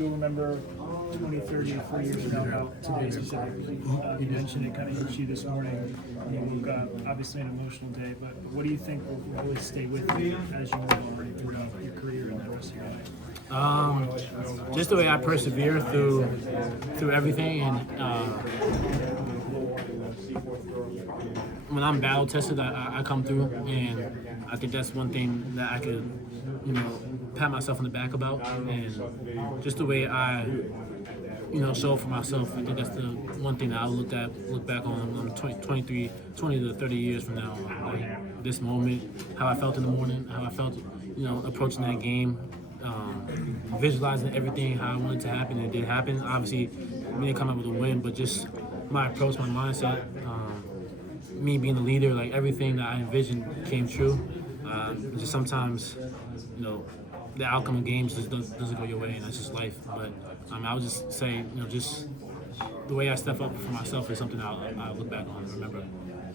you'll remember 20, 30, 40 years from now how today specifically. You mentioned it kind of hit you this morning. You woke up, obviously an emotional day, but what do you think will always stay with you as you move on throughout your career and the rest of your life? Just the way I persevere through everything, and when I'm battle tested, I come through, and I think that's one thing that I could, pat myself on the back about, and just the way I, show up for myself. I think that's the one thing that I'll look back on 20 to 30 years from now, like this moment, how I felt in the morning, how I felt, approaching that game. Visualizing everything how I wanted it to happen, and it did happen. Obviously, we didn't come up with a win, but just my approach, my mindset, me being the leader, like everything that I envisioned came true. Just sometimes, the outcome of games just doesn't go your way, and that's just life. But I would just say, just the way I step up for myself is something I'll look back on and remember.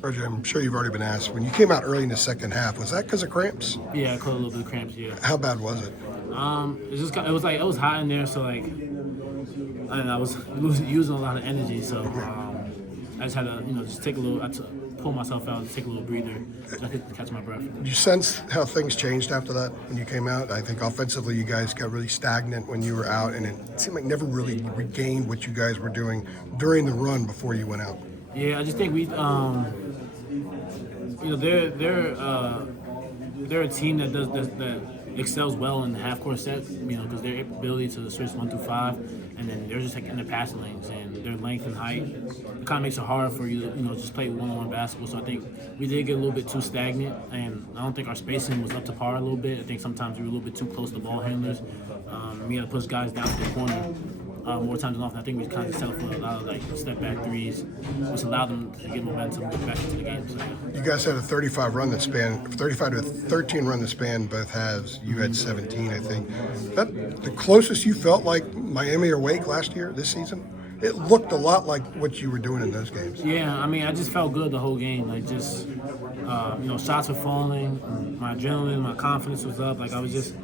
Roger, I'm sure you've already been asked. When you came out early in the second half, was that because of cramps? Yeah, I caught a little bit of cramps. Yeah. How bad was it? It was hot in there, so like, I was using a lot of energy, so I just had to, just take a little. I had to pull myself out, take a little breather, so I could catch my breath. Did you sense how things changed after that when you came out? I think offensively, you guys got really stagnant when you were out, and it seemed like never really regained what you guys were doing during the run before you went out. Yeah, I just think we, they're a team that excels well in the half-court set, because their ability to switch 1 through 5, and then they're just like in the passing lanes, and their length and height, it kind of makes it hard for you to, just play one-on-one basketball. So I think we did get a little bit too stagnant, and I don't think our spacing was up to par a little bit. I think sometimes we were a little bit too close to ball handlers. We had to push guys down to the corner more times than often. I think we kind of settled for a lot of like step-back threes, which allowed them to get momentum and get back into the game. So, yeah. You guys had a 35 to 13 run that spanned both halves. You had 17, I think. That the closest you felt like Miami or Wake last year, this season? It looked a lot like what you were doing in those games. Yeah, I just felt good the whole game. Like just, shots were falling, my adrenaline, my confidence was up. Like I was just.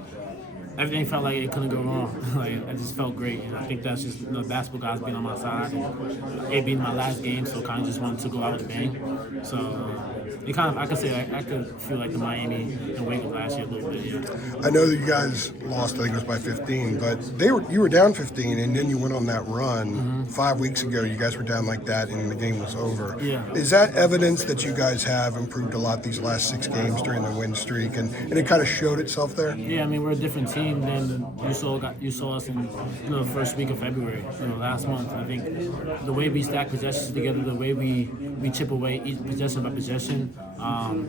Everything felt like it couldn't go wrong. Like I just felt great, and I think that's just basketball guys being on my side. And it being my last game, so kind of just wanted to go out with a bang. So it kind of, I could feel like the Miami and Wake of last year a little bit. Yeah. I know that you guys lost. I think it was by 15, but you were down 15, and then you went on that run. Mm-hmm. 5 weeks ago, you guys were down like that, and the game was over. Yeah. Is that evidence that you guys have improved a lot these last 6 games during the win streak, and it kind of showed itself there? Yeah, we're a different team than you saw us in the first week of February, last month. I think the way we stack possessions together, the way we chip away each possession by possession,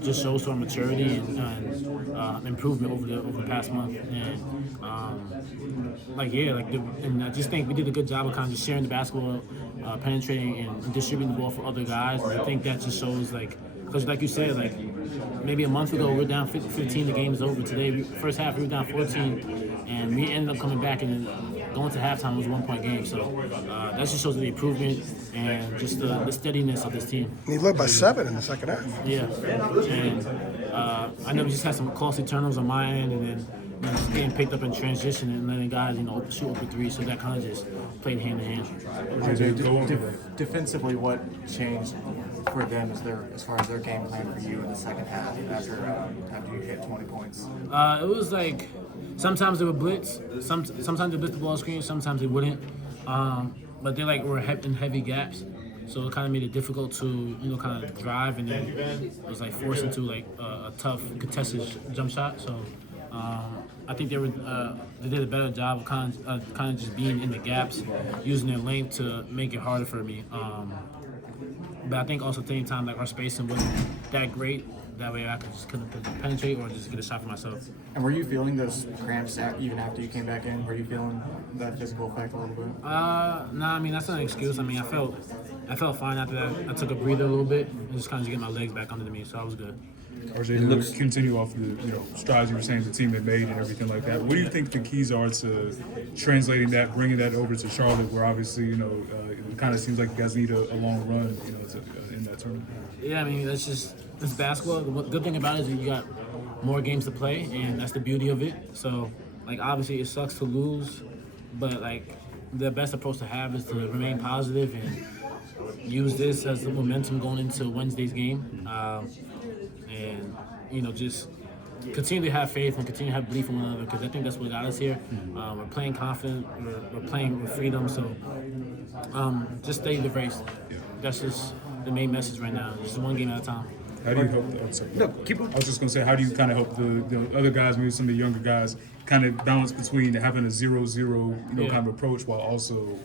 just shows our maturity and improvement over the past month. And and I just think we did a good job of kind of just sharing the basketball, penetrating and distributing the ball for other guys. And I think that just shows because like you said, maybe a month ago we were down 15, the game is over. Today, first half we were down 14, and we ended up coming back and going to halftime. It was a 1-point game. So that just shows the improvement and just the steadiness of this team. And he led by 7 in the second half. Yeah, and I know we just had some costly turnovers on my end, and then getting picked up in transition and letting guys, shoot open 3. So that kind of just played hand in hand. Defensively, what changed for them as far as their game plan for you in the second half after you hit 20 points? It was like sometimes they would blitz, sometimes they blitz the ball screen, sometimes they wouldn't. But they were in heavy gaps, so it kind of made it difficult to kind of drive, and then it was forced into a tough contested jump shot. So I think they did a better job of kind of just being in the gaps, using their length to make it harder for me. But I think also at the same time, our spacing wasn't that great. That way I couldn't penetrate or just get a shot for myself. And were you feeling those cramps even after you came back in? Were you feeling that physical effect a little bit? Nah, that's not an excuse. I felt fine after that. I took a breather a little bit and just kind of get my legs back under me, so I was good. RJ, to continue off the strides you were saying the team had made and everything like that, what do you think the keys are to translating that, bringing that over to Charlotte, where obviously it kind of seems like you guys need a long run in that tournament? Yeah, it's basketball. The good thing about it is that you got more games to play, and that's the beauty of it. So obviously it sucks to lose but like the best approach to have is to remain positive and use this as the momentum going into Wednesday's game, and just continue to have faith and continue to have belief in one another, because I think that's what got us here. We're playing confident, we're playing with freedom, so just stay the race. That's just the main message right now. Just one game at a time. How do you help? No, keep I was just gonna say, how do you kind of help the other guys, maybe some of the younger guys, kind of balance between having a 0-0, kind of approach while also,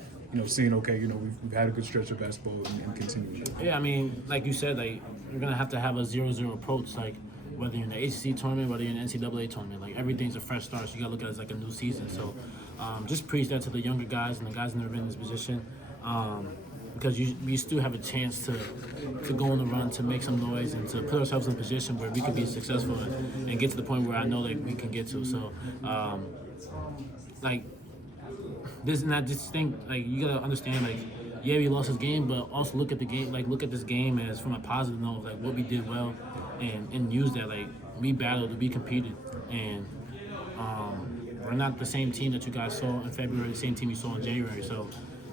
seeing we've had a good stretch of basketball and continuing. Yeah, I mean, like you said, like you're gonna have to have a 0-0 approach, like whether you're in the ACC tournament, whether you're in the NCAA tournament, like everything's a fresh start. So you gotta look at it as like a new season. So just preach that to the younger guys and the guys that are in this position. Because we still have a chance to go on the run, to make some noise, and to put ourselves in a position where we can be successful and get to the point where I know that we can get to. So, like, this and I just think, like, you gotta understand, like, yeah, we lost this game, but also look at the game, like, look at this game as from a positive note, like, what we did well, and use that, like, we battled, we competed, and we're not the same team that you guys saw in February, the same team you saw in January, so.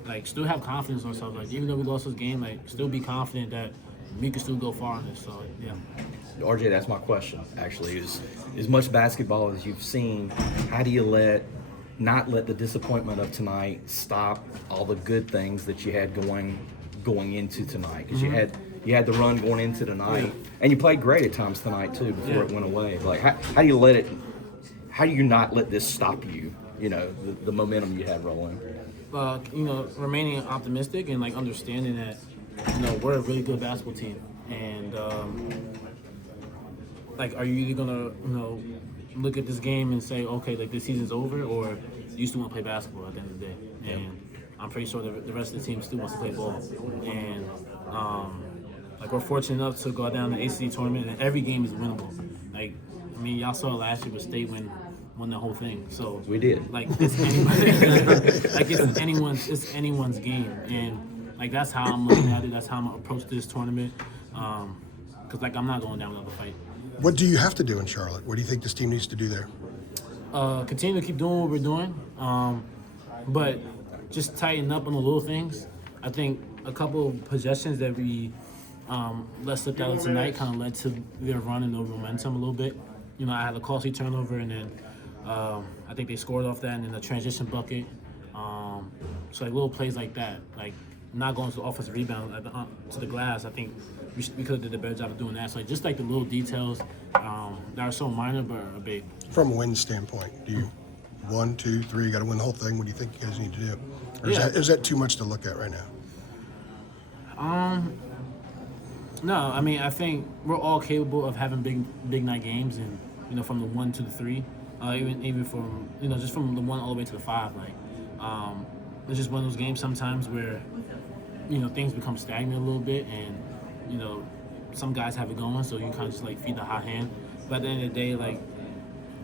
Like, still have confidence in ourselves. Like, even though we lost this game, like, still be confident that we can still go far in this. So, yeah. RJ, that's my question. Actually, is as much basketball as you've seen, how do you not let the disappointment of tonight stop all the good things that you had going into tonight? Because you had the run going into tonight, and you played great at times tonight too before it went away. Like, how do you not let this stop you? The momentum you had rolling. Remaining optimistic and like understanding that, we're a really good basketball team, and like, are you either gonna, look at this game and say, okay, like this season's over, or you still want to play basketball at the end of the day? And I'm pretty sure the rest of the team still wants to play ball, and like we're fortunate enough to go down the ACC tournament, and every game is winnable. Like, I mean, y'all saw last year with State won the whole thing. So we did. Like, it's anyone's game, and like that's how I'm looking at it. That's how I'm gonna approach this tournament. Because like I'm not going down without a fight. What do you have to do in Charlotte? What do you think this team needs to do there? Continue to keep doing what we're doing, but just tighten up on the little things. I think a couple of possessions that we let slip out tonight kind of led to their run and their momentum a little bit. I had a costly turnover, and then I think they scored off that, and then the transition bucket. So like little plays like that, like not going to the offensive rebound to the glass. I think we could have did a better job of doing that. So like, just like the little details that are so minor but are big. From a win standpoint, do you 1, 2, 3 got to win the whole thing? What do you think you guys need to do? Or is that too much to look at right now? No, I mean, I think we're all capable of having big night games, and from the 1 to the 3, even from just from the 1 all the way to the 5. Like, it's just one of those games sometimes where things become stagnant a little bit, and some guys have it going, so you kind of just like feed the hot hand. But at the end of the day, like,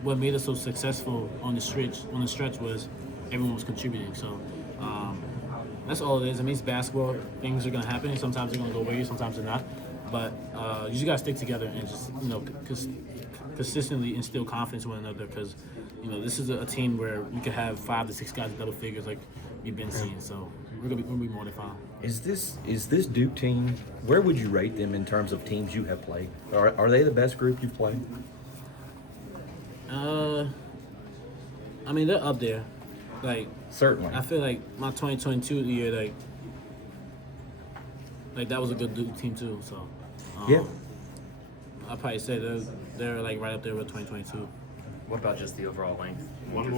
what made us so successful on the stretch was everyone was contributing. So that's all it is. I mean, it's basketball. Things are gonna happen. Sometimes they're gonna go away. Sometimes they're not. But you just gotta stick together and just consistently instill confidence in one another. Because this is a team where we could have 5 to 6 guys in double figures like we've been seeing. So we're gonna be more than fine. Is this Duke team? Where would you rate them in terms of teams you have played? Are they the best group you've played? I mean, they're up there. Like, Certainly. I feel like my 2022 year, like that was a good Duke team too. So Yeah. I'd probably say they're like right up there with 2022. What about just the overall length?